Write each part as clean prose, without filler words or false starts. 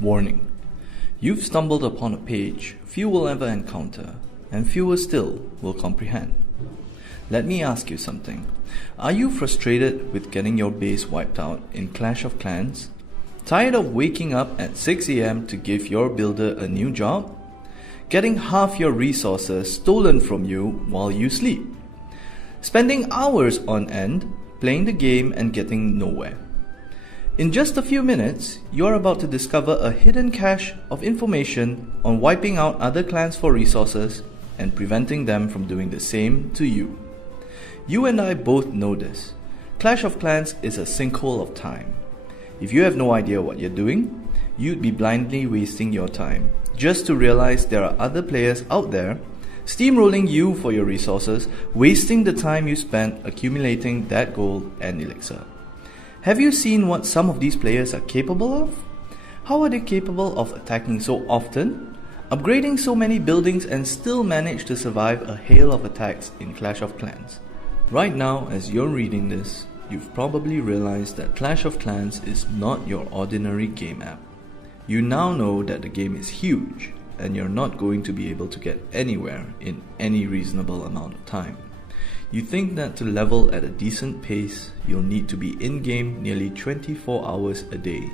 Warning: you've stumbled upon a page few will ever encounter, and fewer still will comprehend. Let me ask you something. Are you frustrated with getting your base wiped out in Clash of Clans? Tired of waking up at 6 AM to give your builder a new job? Getting half your resources stolen from you while you sleep? Spending hours on end playing the game and getting nowhere? In just a few minutes, you're about to discover a hidden cache of information on wiping out other clans for resources and preventing them from doing the same to you. You and I both know this. Clash of Clans is a sinkhole of time. If you have no idea what you're doing, you'd be blindly wasting your time just to realize there are other players out there steamrolling you for your resources, wasting the time you spent accumulating that gold and elixir. Have you seen what some of these players are capable of? How are they capable of attacking so often, upgrading so many buildings and still manage to survive a hail of attacks in Clash of Clans? Right now, as you're reading this, you've probably realized that Clash of Clans is not your ordinary game app. You now know that the game is huge and you're not going to be able to get anywhere in any reasonable amount of time. You think that to level at a decent pace, you'll need to be in-game nearly 24 hours a day.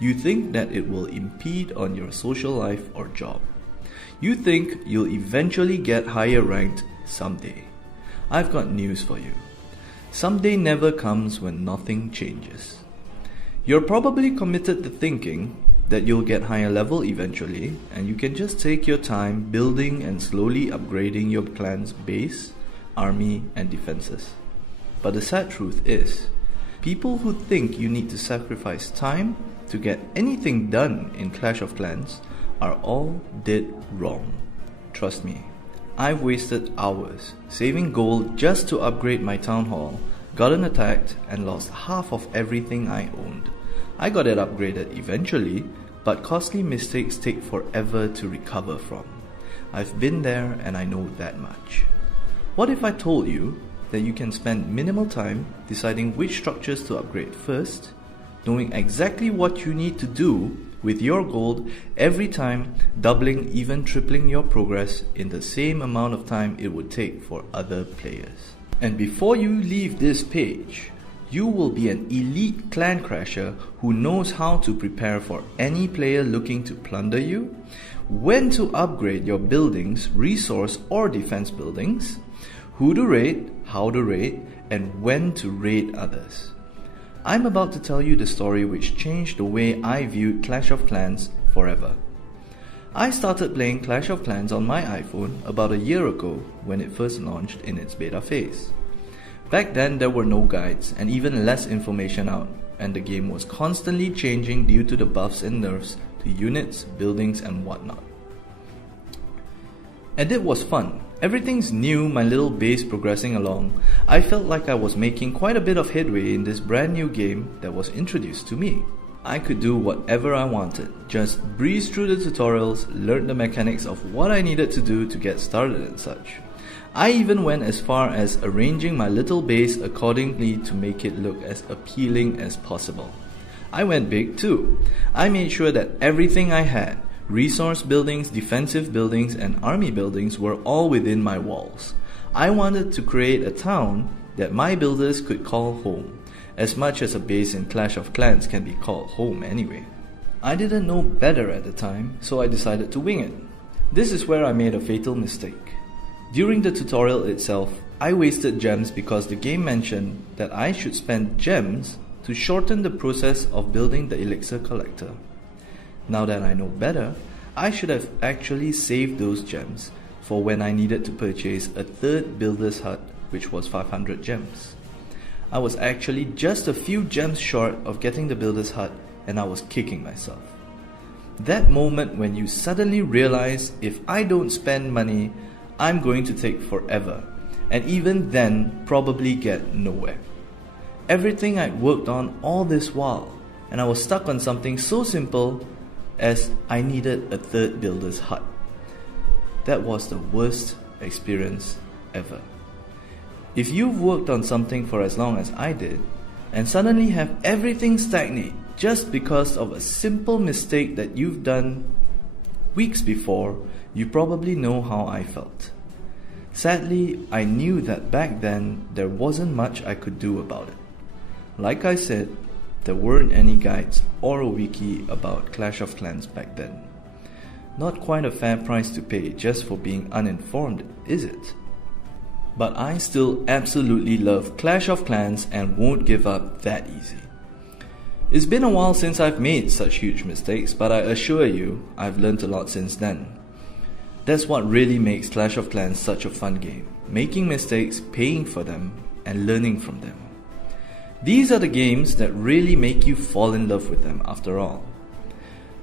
You think that it will impede on your social life or job. You think you'll eventually get higher ranked someday. I've got news for you. Someday never comes when nothing changes. You're probably committed to thinking that you'll get higher level eventually, and you can just take your time building and slowly upgrading your clan's base, army and defenses. But the sad truth is, people who think you need to sacrifice time to get anything done in Clash of Clans are all dead wrong. Trust me, I've wasted hours saving gold just to upgrade my town hall, gotten attacked and lost half of everything I owned. I got it upgraded eventually, but costly mistakes take forever to recover from. I've been there and I know that much. What if I told you that you can spend minimal time deciding which structures to upgrade first, knowing exactly what you need to do with your gold every time, doubling, even tripling your progress in the same amount of time it would take for other players? And before you leave this page, you will be an elite clan crasher who knows how to prepare for any player looking to plunder you, when to upgrade your buildings, resource or defense buildings, who to raid, how to raid, and when to raid others. I'm about to tell you the story which changed the way I viewed Clash of Clans forever. I started playing Clash of Clans on my iPhone about a year ago when it first launched in its beta phase. Back then there were no guides and even less information out, and the game was constantly changing due to the buffs and nerfs to units, buildings and whatnot. And it was fun. Everything's new, my little base progressing along. I felt like I was making quite a bit of headway in this brand new game that was introduced to me. I could do whatever I wanted, just breeze through the tutorials, learn the mechanics of what I needed to do to get started and such. I even went as far as arranging my little base accordingly to make it look as appealing as possible. I went big too. I made sure that everything I had, resource buildings, defensive buildings and army buildings, were all within my walls. I wanted to create a town that my builders could call home, as much as a base in Clash of Clans can be called home anyway. I didn't know better at the time, so I decided to wing it. This is where I made a fatal mistake. During the tutorial itself, I wasted gems because the game mentioned that I should spend gems to shorten the process of building the elixir collector. Now that I know better, I should have actually saved those gems for when I needed to purchase a third builder's hut, which was 500 gems. I was actually just a few gems short of getting the builder's hut and I was kicking myself. That moment when you suddenly realize, if I don't spend money, I'm going to take forever, and even then probably get nowhere. Everything I'd worked on all this while, and I was stuck on something so simple as I needed a third builder's hut. That was the worst experience ever. If you've worked on something for as long as I did, and suddenly have everything stagnate just because of a simple mistake that you've done weeks before. You probably know how I felt. Sadly, I knew that back then there wasn't much I could do about it. Like I said, there weren't any guides or a wiki about Clash of Clans back then. Not quite a fair price to pay just for being uninformed, is it? But I still absolutely love Clash of Clans and won't give up that easy. It's been a while since I've made such huge mistakes, but I assure you, I've learned a lot since then. That's what really makes Clash of Clans such a fun game. Making mistakes, paying for them, and learning from them. These are the games that really make you fall in love with them after all.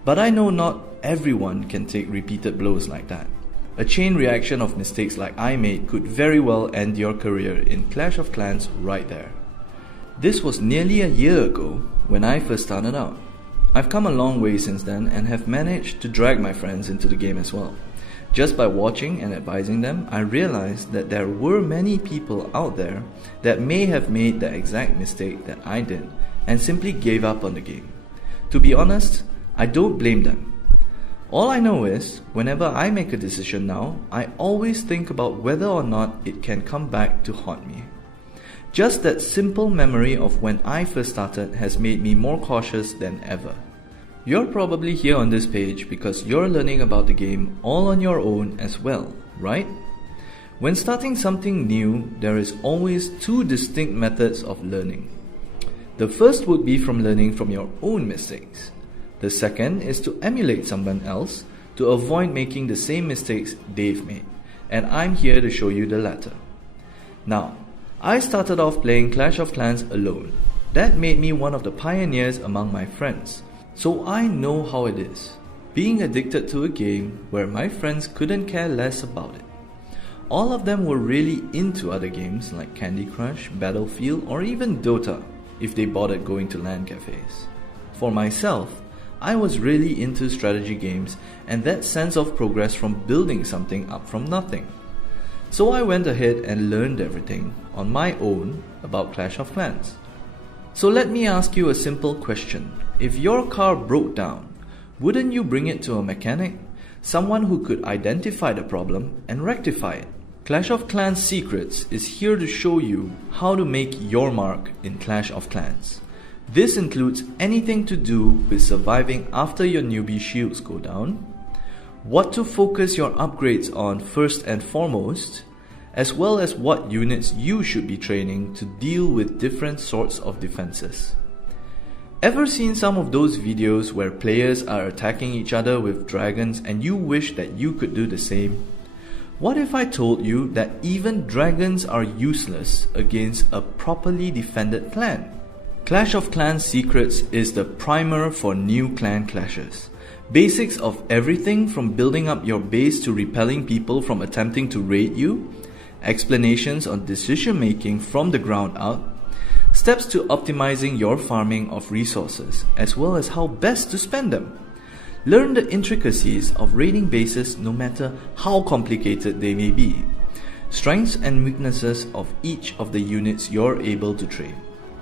But I know not everyone can take repeated blows like that. A chain reaction of mistakes like I made could very well end your career in Clash of Clans right there. This was nearly a year ago when I first started out. I've come a long way since then and have managed to drag my friends into the game as well. Just by watching and advising them, I realized that there were many people out there that may have made the exact mistake that I did and simply gave up on the game. To be honest, I don't blame them. All I know is, whenever I make a decision now, I always think about whether or not it can come back to haunt me. Just that simple memory of when I first started has made me more cautious than ever. You're probably here on this page because you're learning about the game all on your own as well, right? When starting something new, there is always two distinct methods of learning. The first would be from learning from your own mistakes. The second is to emulate someone else to avoid making the same mistakes they've made, and I'm here to show you the latter. Now, I started off playing Clash of Clans alone. That made me one of the pioneers among my friends. So I know how it is, being addicted to a game where my friends couldn't care less about it. All of them were really into other games like Candy Crush, Battlefield, or even Dota, if they bothered going to LAN cafes. For myself, I was really into strategy games and that sense of progress from building something up from nothing. So I went ahead and learned everything on my own about Clash of Clans. So let me ask you a simple question. If your car broke down, wouldn't you bring it to a mechanic? Someone who could identify the problem and rectify it. Clash of Clans Secrets is here to show you how to make your mark in Clash of Clans. This includes anything to do with surviving after your newbie shields go down, what to focus your upgrades on first and foremost, as well as what units you should be training to deal with different sorts of defenses. Ever seen some of those videos where players are attacking each other with dragons and you wish that you could do the same? What if I told you that even dragons are useless against a properly defended clan? Clash of Clans Secrets is the primer for new clan clashes. Basics of everything from building up your base to repelling people from attempting to raid you, explanations on decision making from the ground up, steps to optimizing your farming of resources, as well as how best to spend them. Learn the intricacies of raiding bases no matter how complicated they may be. Strengths and weaknesses of each of the units you're able to trade.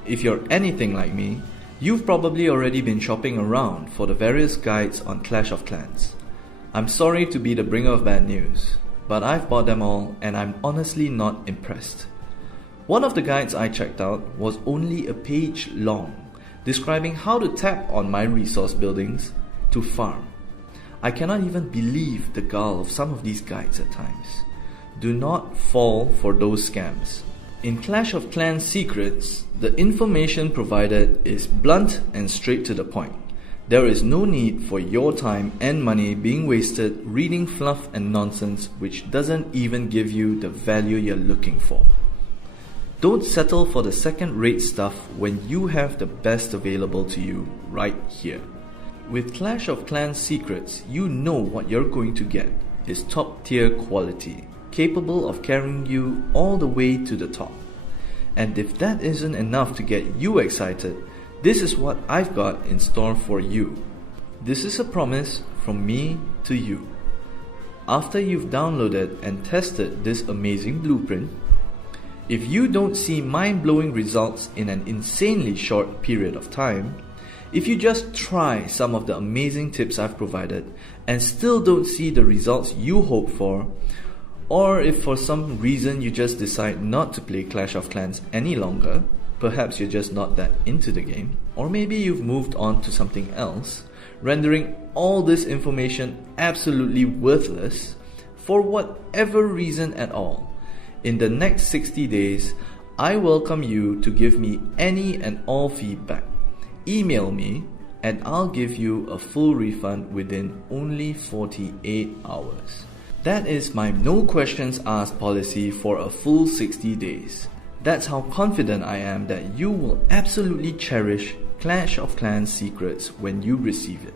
If you're anything like me, you've probably already been shopping around for the various guides on Clash of Clans. I'm sorry to be the bringer of bad news, but I've bought them all and I'm honestly not impressed. One of the guides I checked out was only a page long, describing how to tap on my resource buildings to farm. I cannot even believe the gall of some of these guides at times. Do not fall for those scams. In Clash of Clans Secrets, the information provided is blunt and straight to the point. There is no need for your time and money being wasted reading fluff and nonsense which doesn't even give you the value you're looking for. Don't settle for the second-rate stuff when you have the best available to you right here. With Clash of Clans Secrets, you know what you're going to get is top-tier quality, capable of carrying you all the way to the top. And if that isn't enough to get you excited, this is what I've got in store for you. This is a promise from me to you. After you've downloaded and tested this amazing blueprint, if you don't see mind-blowing results in an insanely short period of time, If you just try some of the amazing tips I've provided and still don't see the results you hope for, or if for some reason you just decide not to play Clash of Clans any longer, perhaps you're just not that into the game, or maybe you've moved on to something else, rendering all this information absolutely worthless for whatever reason at all, in the next 60 days, I welcome you to give me any and all feedback. Email me and I'll give you a full refund within only 48 hours. That is my no questions asked policy for a full 60 days. That's how confident I am that you will absolutely cherish Clash of Clans secrets when you receive it.